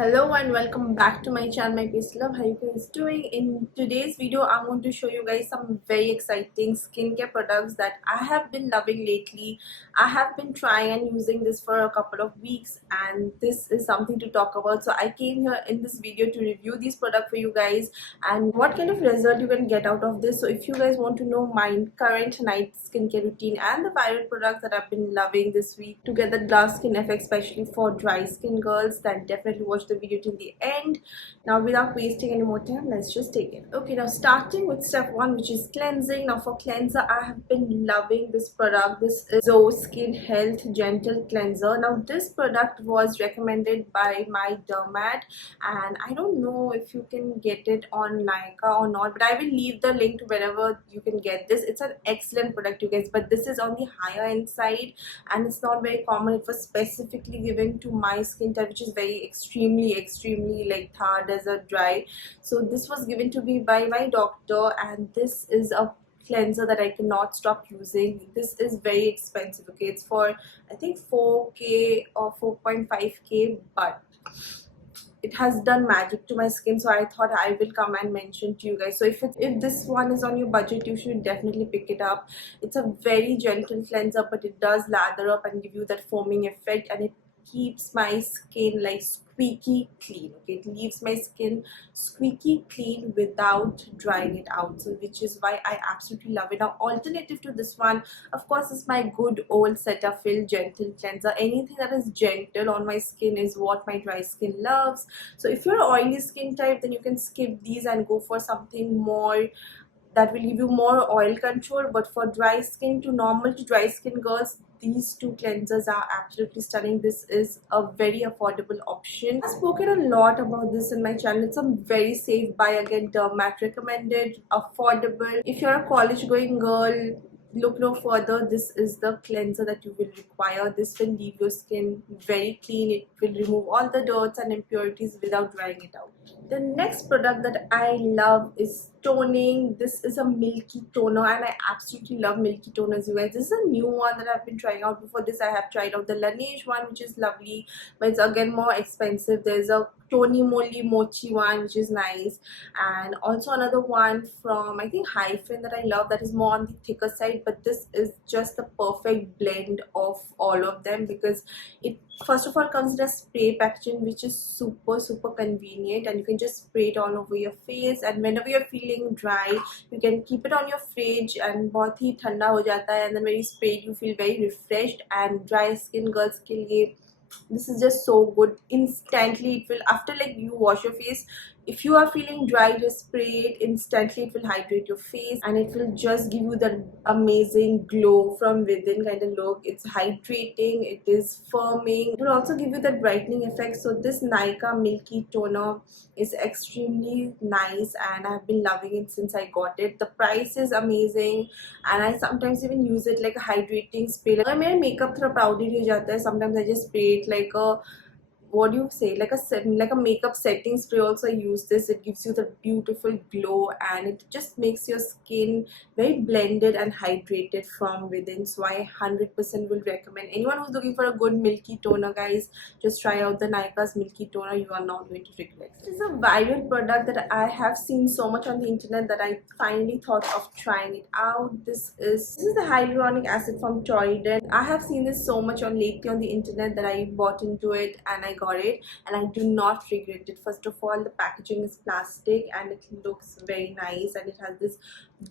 Hello and welcome back to my channel, my peace love. How you guys doing? In today's video I'm going to show you guys some very exciting skincare products that I have been loving lately. I have been trying and using this for a couple of weeks, and this is something to talk about. So I came here in this video to review these products for you guys and what kind of result you can get out of this. So if you guys want to know my current night skincare routine and the viral products that I've been loving this week to get the glass skin effect, especially for dry skin girls, then definitely watch the video till the end. Now without wasting any more time, let's just take it. Okay, now starting with step one, which is cleansing. Now for cleanser, I have been loving this product. This is Zoe Skin Health Gentle Cleanser. Now this product was recommended by my dermat, and I don't know if you can get it on Nykaa or not, but I will leave the link to wherever you can get this. It's an excellent product, you guys, but this is on the higher end side and it's not very common. It was specifically given to my skin type, which is very extremely like Thar desert dry. So this was given to me by my doctor, and this is a cleanser that I cannot stop using. This is very expensive. Okay, it's for I think 4k or 4.5k, but it has done magic to my skin, so I thought I will come and mention to you guys. So if this one is on your budget, you should definitely pick it up. It's a very gentle cleanser, but it does lather up and give you that foaming effect, and it keeps my skin like squeaky clean. Okay, it leaves my skin squeaky clean without drying it out, so which is why I absolutely love it. Now alternative to this one, of course, is my good old Cetaphil gentle cleanser. Anything that is gentle on my skin is what my dry skin loves. So if you're an oily skin type, then you can skip these and go for something more that will give you more oil control. But for dry skin to normal to dry skin girls, these two cleansers are absolutely stunning. This is a very affordable option. I've spoken a lot about this in my channel. It's a very safe buy, again dermat recommended, affordable. If you're a college going girl, look no further. This is the cleanser that you will require. This will leave your skin very clean. It will remove all the dirts and impurities without drying it out. The next product that I love is toning. This is a milky toner, and I absolutely love milky toners, you guys. This is a new one that I've been trying out. Before this, I have tried out the Laneige one, which is lovely, but it's again more expensive. There's a Tony Moly Mochi one, which is nice, and also another one from I think Hyphen that I love, that is more on the thicker side. But this is just the perfect blend of all of them, because it first of all comes in a spray packaging, which is super convenient, and you can just spray it all over your face. And whenever you're feeling dry, you can keep it on your fridge and बहुत ही ठंडा हो जाता है, and then when you spray it, you feel very refreshed. And dry skin girls के लिए this is just so good. Instantly it will, after like you wash your face, if you are feeling dry, just spray it. Instantly it will hydrate your face, and it will just give you that amazing glow from within kind of look. It's hydrating, it is firming, it will also give you that brightening effect. So this Nykaa milky toner is extremely nice, and I've been loving it since I got it. The price is amazing, and I sometimes even use it like a hydrating spray. Like, मेरा makeup थोड़ा powdery हो जाता है, sometimes I just spray it like a, what do you say, like a makeup setting spray. Also I use this. It gives you the beautiful glow, and it just makes your skin very blended and hydrated from within. So I 100% will recommend anyone who's looking for a good milky toner, guys, just try out the Nykaa's milky toner. You are not going to regret. This is a viral product that I have seen so much on the internet that I finally thought of trying it out. This is the hyaluronic acid from Toriden. I have seen this so much on lately on the internet that I bought into it and I got it, and I do not regret it. First of all, the packaging is plastic and it looks very nice, and it has this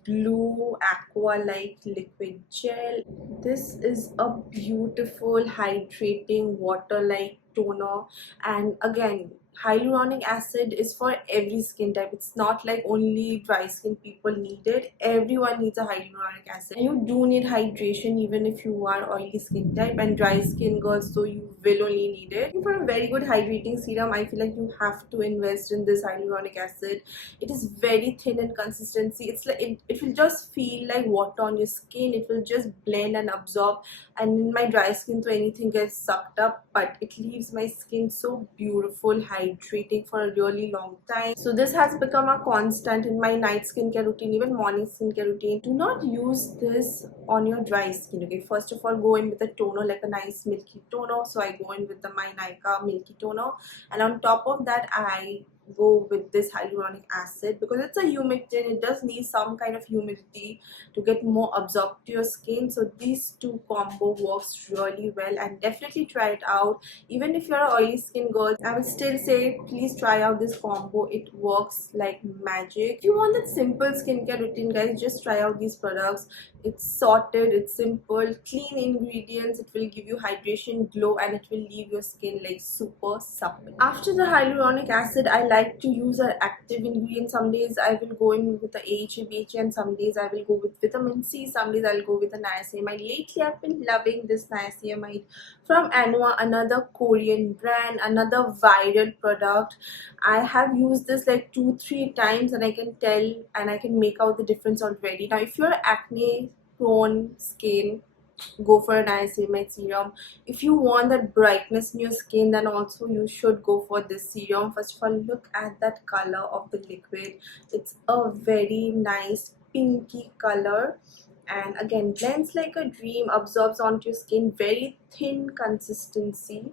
blue aqua like liquid gel. This is a beautiful hydrating water like toner, and again, hyaluronic acid is for every skin type. It's not like only dry skin people need it. Everyone needs a hyaluronic acid. And you do need hydration even if you are oily skin type, and dry skin girls, so you will only need it. For a very good hydrating serum, I feel like you have to invest in this hyaluronic acid. It is very thin in consistency. It's like it will just feel like water on your skin. It will just blend and absorb, and in my dry skin, so anything gets sucked up, but it leaves keeps my skin so beautiful, hydrating for a really long time. So this has become a constant in my night skincare routine, even morning skincare routine. Do not use this on your dry skin, okay? First of all, go in with a toner, like a nice milky toner. So I go in with the my Nykaa milky toner, and on top of that I go with this hyaluronic acid because it's a humectant. It does need some kind of humidity to get more absorbed to your skin. So these two combo works really well, and definitely try it out. Even if you're an oily skin girl, I will still say please try out this combo. It works like magic. If you want that simple skincare routine, guys, just try out these products. It's sorted, it's simple, clean ingredients. It will give you hydration, glow, and it will leave your skin like super supple. After the hyaluronic acid, I like to use an active ingredient. Some days I will go in with the AHA, BHA, and some days I will go with vitamin C. Some days I'll go with the niacinamide. Lately I've been loving this niacinamide from Anua, another Korean brand, another viral product. I have used this like 2-3 times, and I can tell and I can make out the difference already. Now if you're acne prone skin, go for a niacinamide serum. If you want that brightness in your skin, then also you should go for this serum. First of all, look at that color of the liquid. It's a very nice pinky color, and again blends like a dream, absorbs onto your skin, very thin consistency,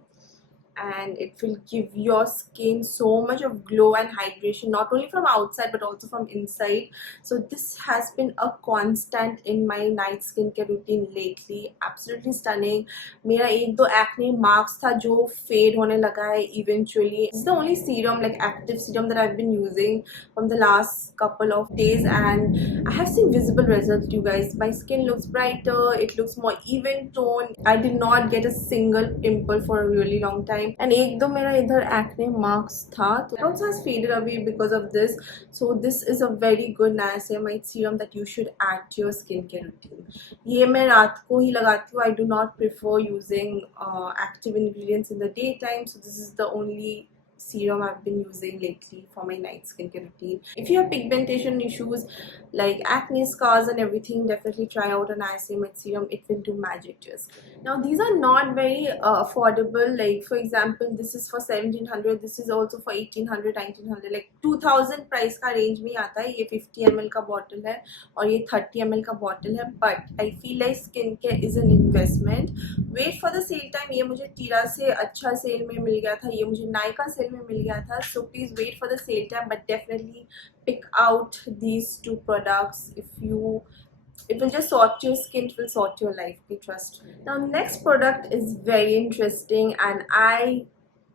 and it will give your skin so much of glow and hydration, not only from outside but also from inside. So this has been a constant in my night skincare routine lately. Absolutely stunning. मेरा एक दो acne marks था जो fade होने लगा है eventually. This is the only serum, like active serum, that I've been using from the last couple of days, and I have seen visible results, you guys. My skin looks brighter, it looks more even tone. I did not get a single pimple for a really long time, and एक दो मेरा इधर acne marks था, it also has faded away because of this. So this is a very good niacinamide serum that you should add to your skincare routine. ये मैं रात को ही लगाती हूँ. I do not prefer using active ingredients in the daytime, so this is the only serum I've been using lately for my night skincare routine. If you have pigmentation issues like acne, scars and everything, definitely try out a niacinamide serum. It will do magic to your skin. Now these are not very affordable. Like for example, this is for 1700, this is also for 1800, 1900, like 2000 price का range में आता है. ये 50 ml का bottle है और ये 30 ml का bottle है. But I feel like skincare is an investment. Wait for the sale time. ये मुझे टीरा से अच्छा सेल में मिल गया था, ये मुझे नायका सेल में मिल गया था. So please wait for the sale time, but definitely pick out these two products. It will just sort your skin, it will sort your life, we trust. Now next product is very interesting, and I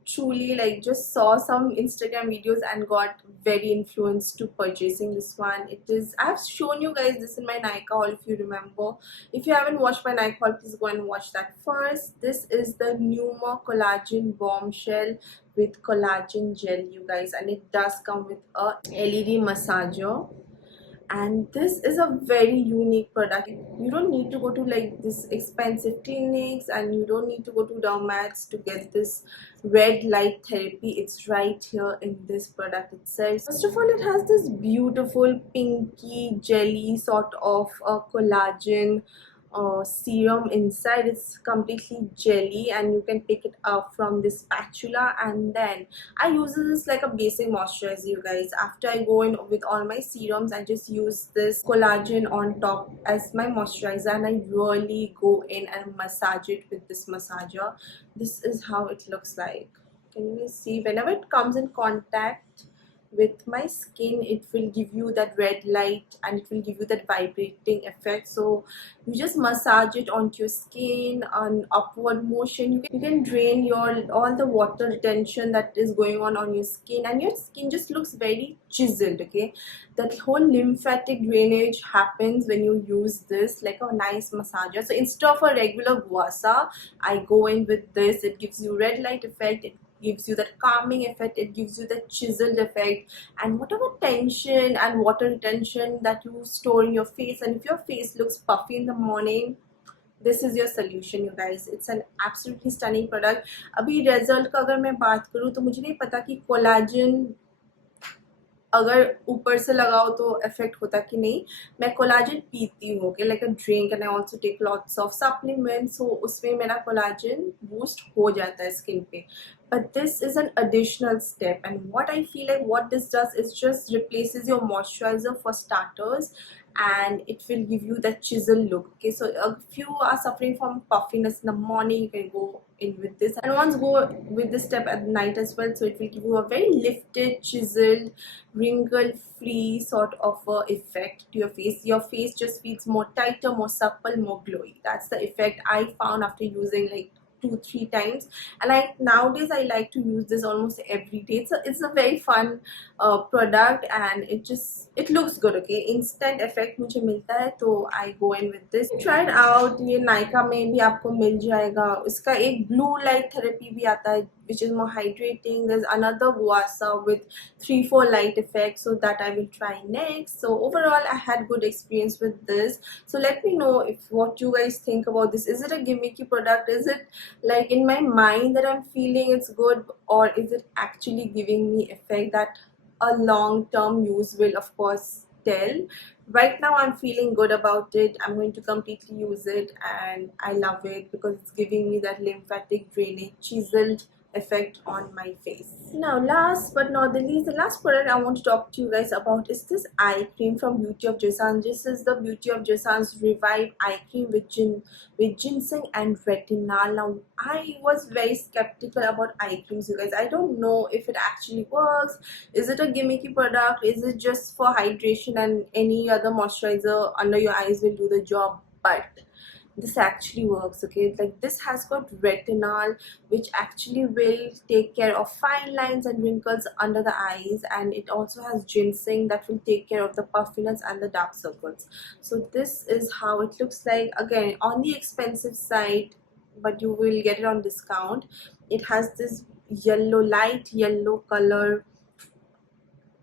truly like just saw some Instagram videos and got very influenced to purchasing this one. It is, I have shown you guys this in my Nykaa haul, if you remember. If you haven't watched my Nykaa haul, please go and watch that first. This is the Pneuma Collagen Bombshell with collagen gel, you guys, and it does come with a LED massager. And this is a very unique product. You don't need to go to like this expensive clinics, and you don't need to go to dermats to get this red light therapy. It's right here in this product itself. First of all, it has this beautiful pinky jelly sort of collagen serum inside. It's completely jelly, and you can pick it up from this spatula. And then I use this like a basic moisturizer, you guys. After I go in with all my serums, I just use this collagen on top as my moisturizer, and I really go in and massage it with this massager. This is how it looks like. Can you see? Whenever it comes in contact with my skin, it will give you that red light and it will give you that vibrating effect. So you just massage it onto your skin on upward motion. You can drain all the water retention that is going on your skin, and your skin just looks very chiseled. Okay, that whole lymphatic drainage happens when you use this like a nice massager. So instead of a regular guasa, I go in with this. It gives you red light effect, it gives you that calming effect, it gives you that chiseled effect, and whatever tension and water retention that you store in your face, and if your face looks puffy in the morning, this is your solution, you guys. It's an absolutely stunning product. अभी result का अगर मैं बात करूँ तो मुझे नहीं पता कि collagen अगर ऊपर से लगाओ तो इफेक्ट होता कि नहीं. मैं कोलाजन पीती हूँ, okay, like a drink, and I also take lots of supplements, so उसमें मेरा कोलाजन बूस्ट हो जाता है स्किन पे. But this is an additional step, and what I feel like what this does is just replaces your moisturizer for starters, and it will give you that chisel look. Okay, so if you are suffering from puffiness in the morning, you can go in with this, and once go with this step at night as well, so it will give you a very lifted, chiseled, wrinkle free sort of effect to your face. Your face just feels more tighter, more supple, more glowy. That's the effect I found after using like 2-3 times. And like nowadays I like to use this almost every day. It's a very fun product, and it looks good. Okay, instant effect मुझे मिलता है, तो I go in with this. Try it out. ये नायका में भी आपको मिल जाएगा. इसका एक blue light therapy भी आता है, which is more hydrating. There's another Vuasa with 3-4 light effects, so that I will try next. So overall I had good experience with this. So let me know if what you guys think about this. Is it a gimmicky product? Is it like in my mind that I'm feeling it's good, or is it actually giving me effect that a long term use will of course tell. Right now I'm feeling good about it. I'm going to completely use it, and I love it because it's giving me that lymphatic drainage chiseled effect on my face. Now last but not the least, the last product I want to talk to you guys about is this eye cream from Beauty of Joseon. This is the Beauty of Joseon's Revive eye cream with ginseng and retinol. Now I was very skeptical about eye creams, you guys. I don't know if it actually works. Is it a gimmicky product? Is it just for hydration and any other moisturizer under your eyes will do the job? But this actually works. Okay, like this has got retinol, which actually will take care of fine lines and wrinkles under the eyes, and it also has ginseng that will take care of the puffiness and the dark circles. So this is how it looks like. Again, on the expensive side, but you will get it on discount. It has this light yellow color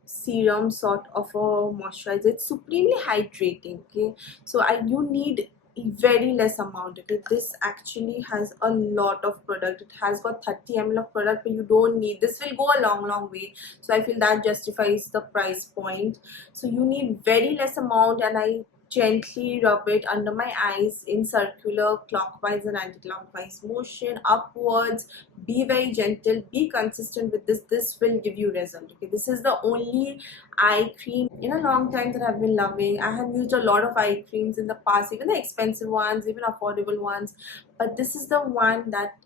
serum sort of a moisturizer. It's supremely hydrating. Okay, so you need very less amount. Okay, this actually has a lot of product. It has got 30 ml of product, but you don't need this. Will go a long way, so I feel that justifies the price point. So you need very less amount, and I gently rub it under my eyes in circular, clockwise and anti-clockwise motion, upwards. Be very gentle, be consistent with this. This will give you result. Okay, this is the only eye cream in a long time that I've been loving. I have used a lot of eye creams in the past, even the expensive ones, even affordable ones, but this is the one that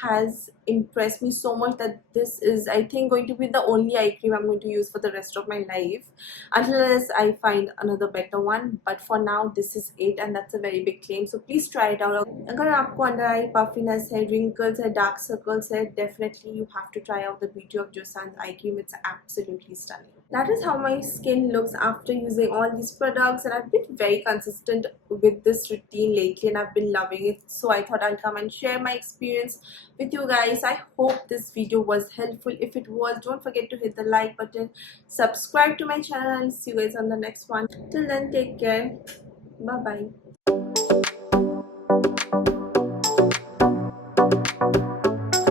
has impressed me so much that this is, I think, going to be the only eye cream I'm going to use for the rest of my life unless I find another better one. But for now this is it, and that's a very big claim, so please try it out. अगर आपको under आई puffiness है, wrinkles है, dark circles है, definitely you have to try out the Beauty of Joseon's eye cream. It's absolutely stunning. That is how my skin looks after using all these products, and I've been very consistent with this routine lately and I've been loving it. So I thought I'll come and share my experience with you guys. I hope this video was helpful. If it was, don't forget to hit the like button, subscribe to my channel, and see you guys on the next one. Till then, take care. Bye bye.